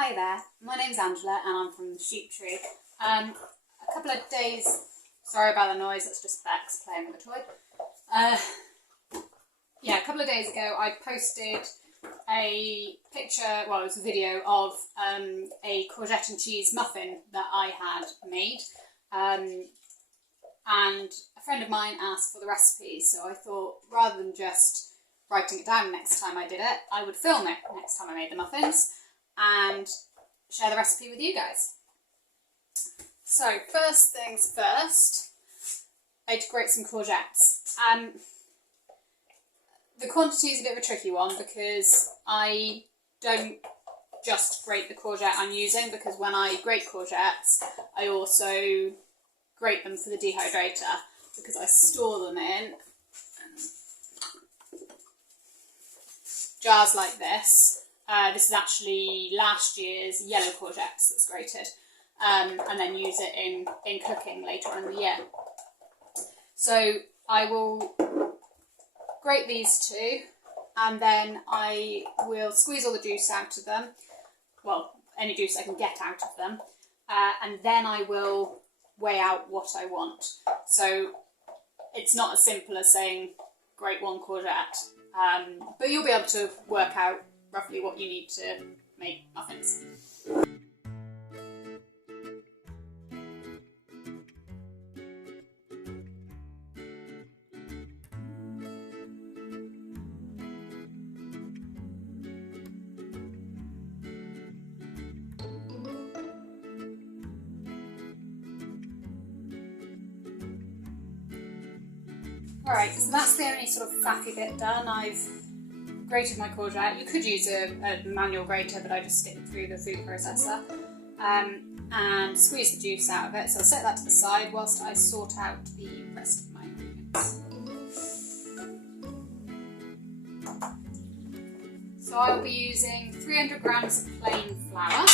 Hi there, my name's Angela and I'm from the Sheep Tree. A couple of days, sorry about the noise, that's just Bex playing with a toy. A couple of days ago I posted a picture, well it was a video of a courgette and cheese muffin that I had made. And a friend of mine asked for the recipe, so I thought rather than just writing it down next time I did it, I would film it next time I made the muffins and share the recipe with you guys. So first things first, I had to grate some courgettes. The quantity is a bit of a tricky one because I don't just grate the courgette I'm using, because when I grate courgettes I also grate them for the dehydrator because I store them in jars like this. This is actually last year's yellow courgettes that's grated, and then use it in cooking later on in the year. So I will grate these two, and then I will squeeze all the juice out of them, well, any juice I can get out of them, and then I will weigh out what I want. So it's not as simple as saying grate one courgette, but you'll be able to work out roughly what you need to make muffins. Alright, so that's the only sort of faffy bit done. I've grated my courgette. You could use a manual grater, but I just stick it through the food processor and squeeze the juice out of it. So I'll set that to the side whilst I sort out the rest of my ingredients. So I'll be using 300 grams of plain flour.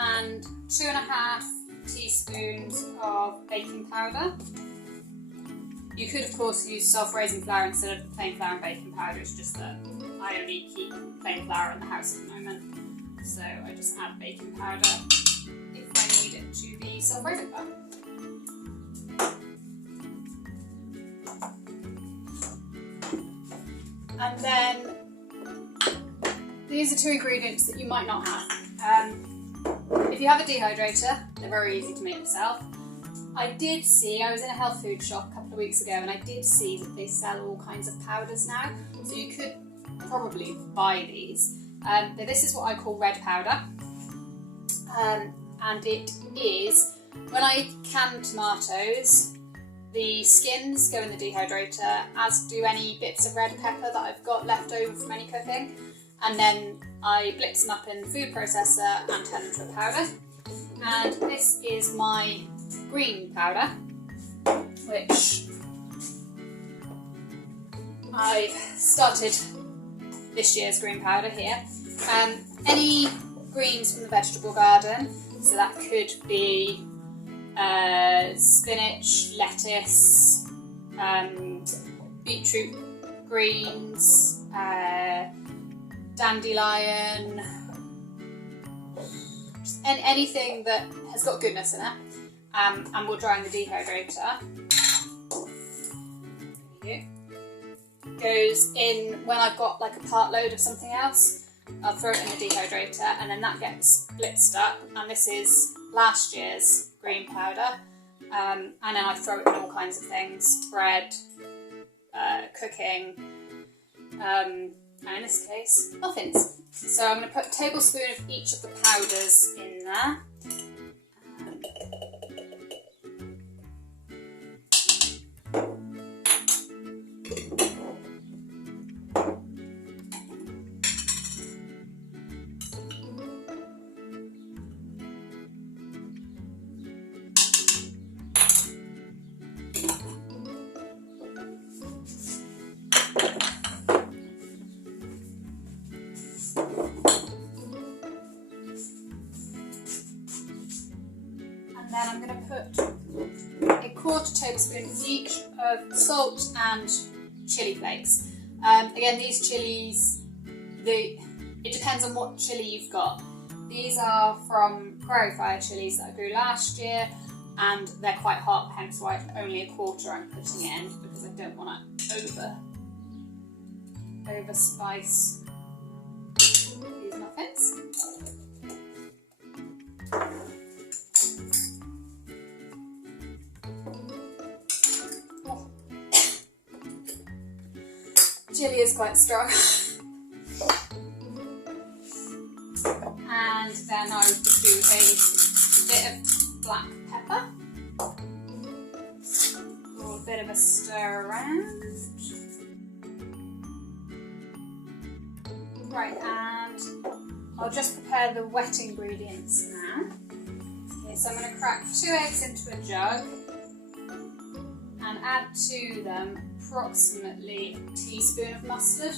And 2.5 teaspoons of baking powder. You could of course use self-raising flour instead of plain flour and baking powder, it's just that I only keep plain flour in the house at the moment, so I just add baking powder if I need it to be self-raising flour. And then these are two ingredients that you might not have. If you have a dehydrator, they're very easy to make yourself. I was in a health food shop a couple of weeks ago and I did see that they sell all kinds of powders now, so you could probably buy these. But this is what I call red powder, and it is, when I can tomatoes, the skins go in the dehydrator, as do any bits of red pepper that I've got left over from any cooking, and then I blitz them up in the food processor and turn them to a powder. And this is my green powder, which I started this year's green powder here. Any greens from the vegetable garden, so that could be spinach, lettuce, beetroot greens, dandelion, just anything that has got goodness in it, and we'll dry in the dehydrator. There you go. Goes in when I've got like a part load of something else. I'll throw it in the dehydrator and then that gets blitzed up, and this is last year's green powder, and then I throw it in all kinds of things, bread, cooking, and in this case, muffins. So I'm going to put a tablespoon of each of the powders in there. put a quarter tablespoon each of salt and chili flakes. Again, these chilies, it depends on what chili you've got. These are from prairie fire chilies that I grew last year, and they're quite hot, hence why only a quarter I'm putting in, because I don't want to over spice these muffins. Oh. Chili is quite strong. And then I would do a bit of black pepper. A bit of a stir around. Right, and I'll just prepare the wet ingredients now. Okay, so I'm going to crack 2 eggs into a jug and add to them approximately a teaspoon of mustard.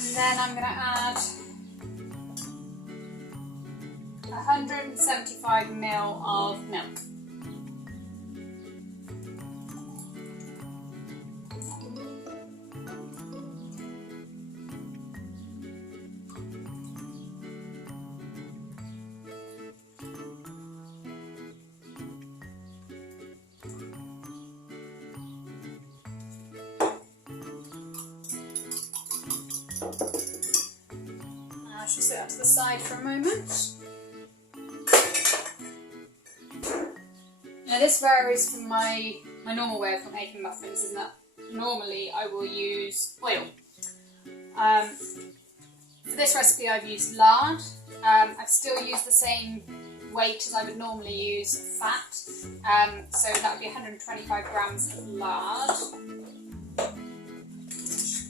And then I'm going to add 175 ml of milk. I shall set that to the side for a moment. Now this varies from my normal way of making muffins, in that normally I will use oil. For this recipe I've used lard. I've still used the same weight as I would normally use fat, so that would be 125 grams of lard.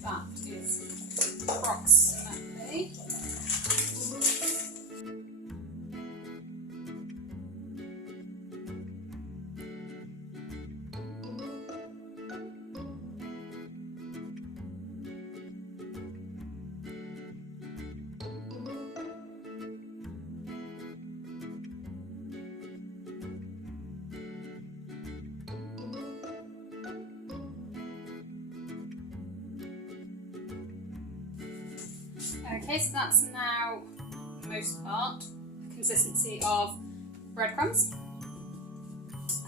That is approximately. Okay, so that's now, for the most part, the consistency of breadcrumbs. So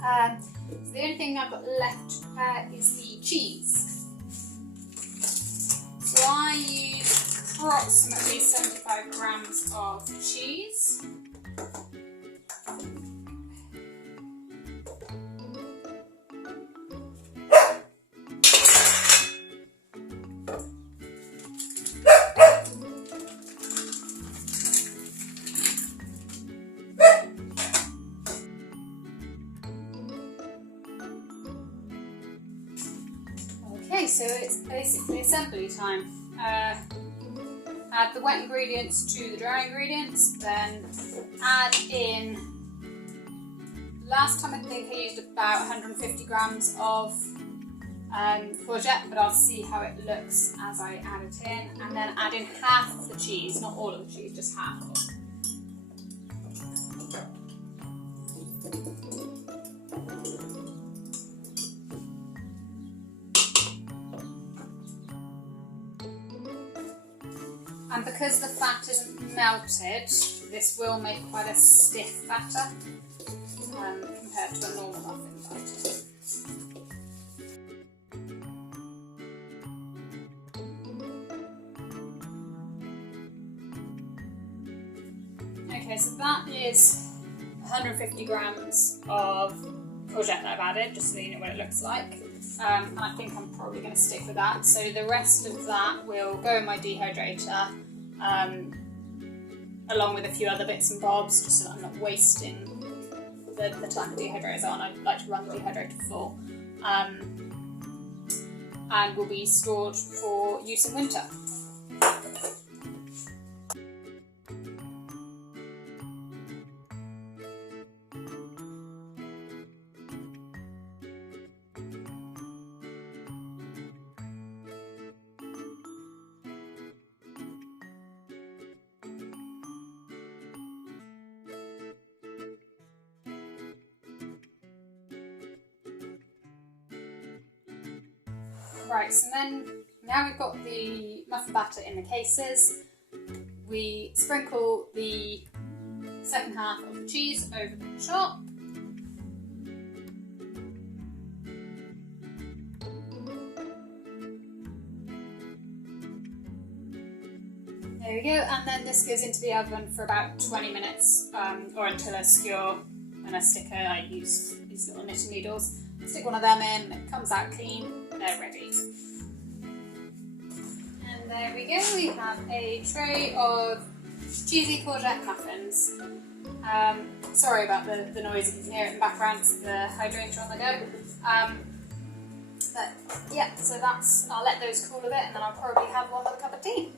the only thing I've got left to prepare is the cheese. So I use approximately 75 grams of cheese. Okay, so it's basically assembly time. Add the wet ingredients to the dry ingredients, then add in, last time I think I used about 150 grams of courgette, but I'll see how it looks as I add it in, and then add in half of the cheese, not all of the cheese, just half of it. And because the fat isn't melted, this will make quite a stiff batter compared to a normal muffin batter. Okay, so that is 150 grams of courgette that I've added, just so you know what it looks like. and I think I'm probably going to stick with that. So the rest of that will go in my dehydrator, along with a few other bits and bobs, just so that I'm not wasting the time the dehydrator's on. I like to run the dehydrator full, and will be stored for use in winter. Right, so then now we've got the muffin batter in the cases, we sprinkle the second half of the cheese over the top. There we go, and then this goes into the oven for about 20 minutes, or until they're secure. And a sticker, I use these little knitting needles. Stick one of them in, it comes out clean, they're ready. And there we go, we have a tray of cheesy courgette muffins. Sorry about the noise, if you can hear it in the background, it's the hydrator on the go. But yeah, so I'll let those cool a bit and then I'll probably have one with a cup of tea.